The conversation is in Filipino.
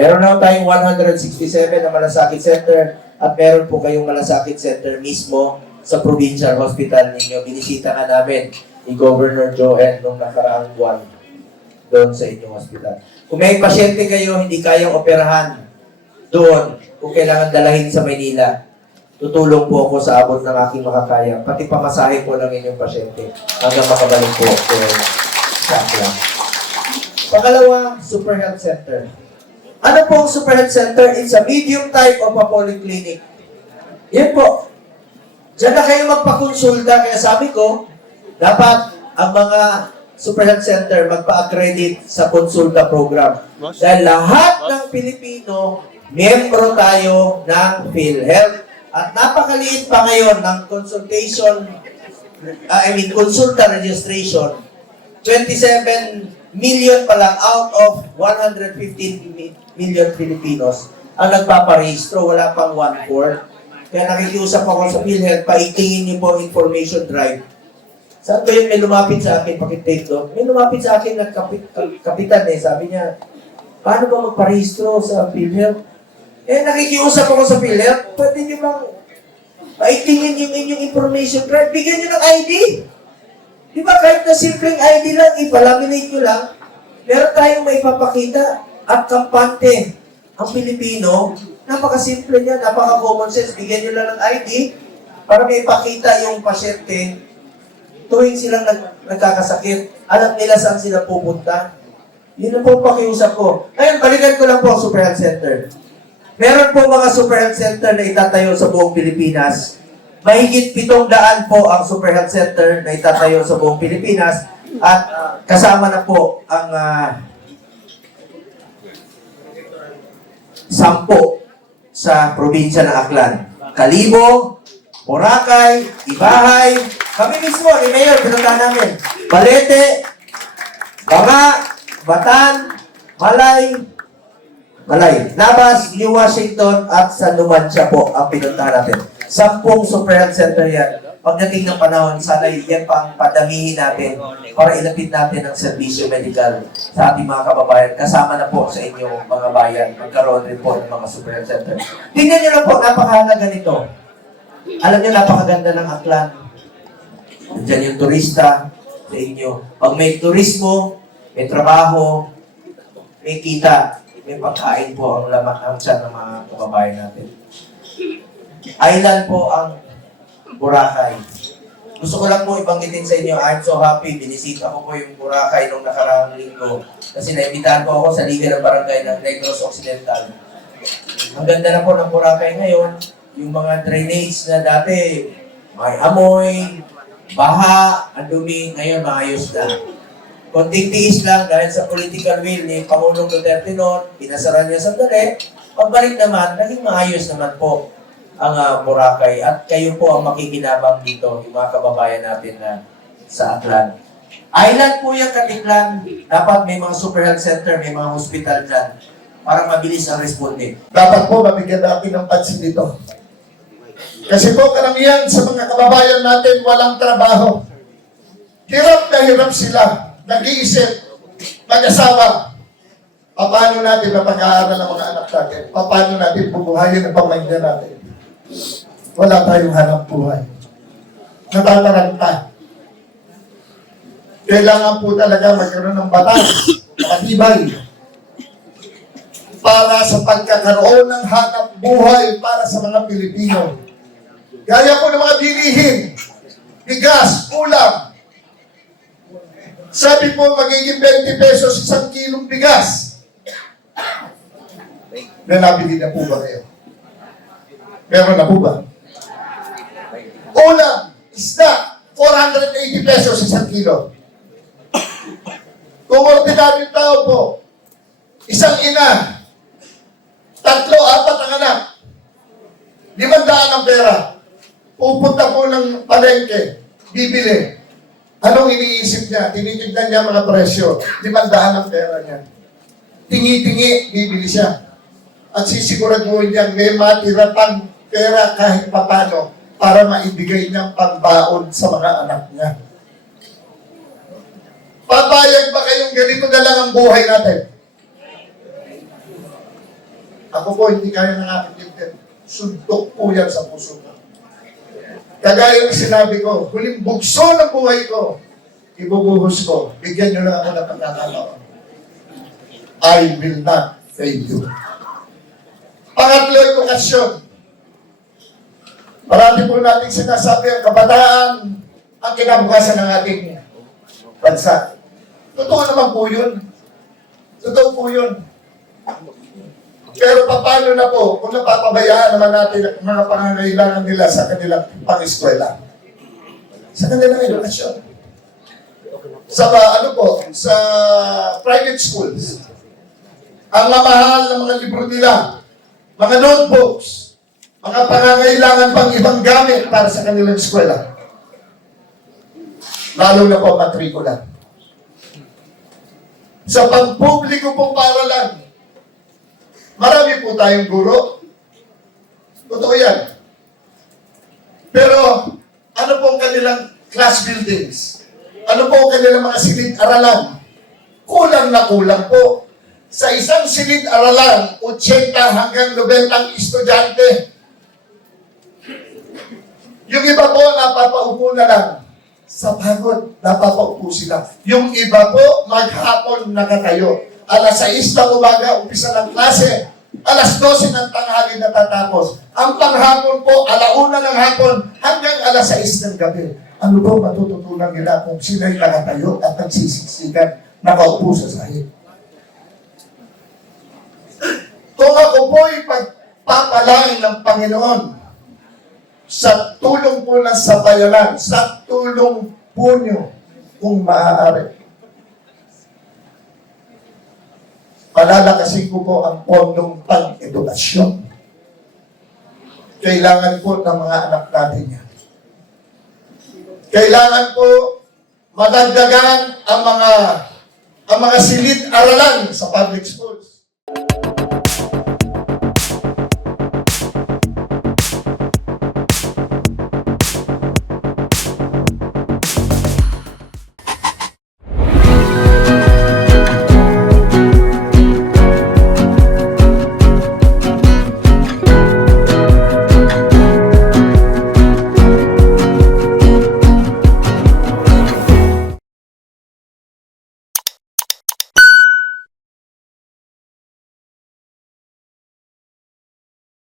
Meron na tayong 167 na malasakit center at meron po kayong malasakit center mismo sa provincial hospital ninyo. Binisita nga namin ni Governor Joel nung nakaraang buwan doon sa inyong hospital. Kung may pasyente kayo, hindi kayang operahan doon, kung kailangan dalahin sa Maynila, tutulong po ako sa abot ng aking makakaya. Pati pamasahe po ng inyong pasyente hanggang makabalik po sa Aklan. Pangalawa, Super Health Center. Ano po ang Super Health Center? It's a medium type of a polyclinic. Yan po. Diyan na kayo magpakonsulta. Kaya sabi ko, dapat ang mga Super Health Center magpa-accredit sa konsulta program. Dahil lahat ng Pilipino, miyembro tayo ng PhilHealth. At napakaliit pa ngayon ng consulta registration. 27 million pa lang out of 115 million Filipinos ang nagpaparehistro, wala pang 1/4. Kaya nakikiusap ako sa PhilHealth, paitingin niyo po ang information drive. Saan ko yun may lumapit sa akin, pakitake doon? May lumapit sa akin ng kapitan sabi niya, paano ba magparehistro sa PhilHealth? Nakikiusap ako sa PhilHealth, pwede niyo bang paitingin yung inyong information drive, bigyan niyo ng ID. Di ba kahit na simpleng ID lang, ipalaminate nyo lang, meron tayong maipapakita at kampante. Ang Pilipino, napakasimple niya, napaka-common sense, bigyan nyo lang ng ID para may ipakita yung pasyente tuwing silang nagkakasakit. Alam nila saan sila pupunta. Yun ang po pakiusap ko. Ngayon, balikan ko lang po ang Super Health Center. Meron po mga Super Health Center na itatayo sa buong Pilipinas. Mahigit 700 po ang Super Health Center na itatayo sa buong Pilipinas at kasama na po ang 10 sa probinsya ng Aklan. Kalibo, Boracay, Ibahay, kami mismo, ni Mayor, pinuntahan namin. Balete, Banga, Batan, Malay, Nabas, New Washington, at San Numancia po ang pinuntahan natin. 10 Super Health Center yan. Pagdating ng panahon, sana yan pang padamihin natin para ilapit natin ang serbisyo medical sa ating mga kababayan. Kasama na po sa inyong mga bayan. Magkaroon rin po ng mga Super Health Center. Tingnan nyo lang po, napakahalaga nito. Alam nyo, napakaganda ng Aklan. Diyan yung turista sa inyo. Pag may turismo, may trabaho, may kita, may pagkain po ang laman ang tiyan ng mga kababayan natin. Island po ang Boracay. Gusto ko lang po ibanggitin sa inyo, I'm so happy, binisita ko po yung Boracay nung nakaraang linggo kasi naibitahan po ako sa Liga ng Barangay ng Negros Occidental. Ang ganda na po ng Boracay ngayon, yung mga drainage na dati, may amoy, baha, ang dumi, ngayon maayos na. Konting tiis lang dahil sa political will ni Pangulong Duterte noon, pinasara niya sandali, pagbalik naman, naging maayos naman po ang Boracay. At kayo po ang makikinabang dito, yung mga kababayan natin na sa Aklan. Island po yung Katiklan. Dapat may mga Super Health Center, may mga hospital dyan para mabilis ang responde. Dapat po mabigyan natin ng pansin dito. Kasi po karamihan sa mga kababayan natin walang trabaho. Hirap na hirap sila. Nag-iisip, mag-asawa. Paano natin mapag-aaral ang mga anak natin? Paano natin bubuhayin ang pamilya natin? Wala tayong hanap buhay. Natataranta. Kailangan po talaga magkaroon ng batas, matibay, para sa pagkakaroon ng hanap buhay para sa mga Pilipino. Gaya po ng mga bilihin, bigas, ulam. Sabi po, magiging 20 pesos isang kilong bigas. Nabili na po ba kayo? Meron na po ba? Ulam, isda, 480 pesos isang kilo. Kung ordinaryong tao po, isang ina, 3, 4 ang anak, 500 ang pera, pupunta po ng palengke, bibili. Anong iniisip niya? Tinitignan niya mga presyo, 500 ang pera niya. Tingi-tingi, bibili siya. At sisiguraduhin niya may matira pang pera kahit papano para maibigay niyang pangbaon sa mga anak niya. Papayag ba kayong ganito na lang ang buhay natin? Ako po, hindi kaya ng aking dibdib. Suntok po yan sa puso ko. Kagaya ng sinabi ko, huling bugso ng buhay ko, ibubuhos ko. Bigyan nyo lang ako ng pagkakataon. I will not fail you. Pangatlo, edukasyon. Marami po natin sinasabi ang kabataan ang kinabukasan ng ating bansa. Totoo naman po yun. Totoo po yun. Pero paano na po kung napapabayaan naman natin ang mga pangangailangan nila sa kanilang pang-eskwela? Sa kanilang edukasyon. Sa sa private schools. Ang mamahal ng mga libro nila, mga notebooks, mga pangangailangan pang ibang gamit para sa kanilang eskwela. Lalo na po matrikula. Sa pampubliko pong paaralan, marami po tayong guro. Totoo yan. Pero, ano po ang kanilang class buildings? Ano po ang kanilang mga silid-aralan? Kulang na kulang po. Sa isang silid-aralan, 80 hanggang 90 estudyante. Yung iba po, napapaupo na lang. Sa pagod, napapaupo sila. Yung iba po, maghapon nakatayo. Alas 6 ng umaga, umpisa ng klase. Alas 12 ng tanghali natatapos. Ang panghapon po, 1:00 ng hapon hanggang alas 6 ng gabi. Ano po matututunan nila kung sila'y nakatayo at nagsisiksikan, nakaupo sa sahig? Kung ako po'y pagpapalain ng Panginoon sa tulong po ng sabayanan, sa tulong po nyo, kung maaari, palalakasin ko po ang pondong pang-edukasyon. Kailangan po ng mga anak natin yan. Kailangan po madagdagan ang mga silid-aralan sa public schools.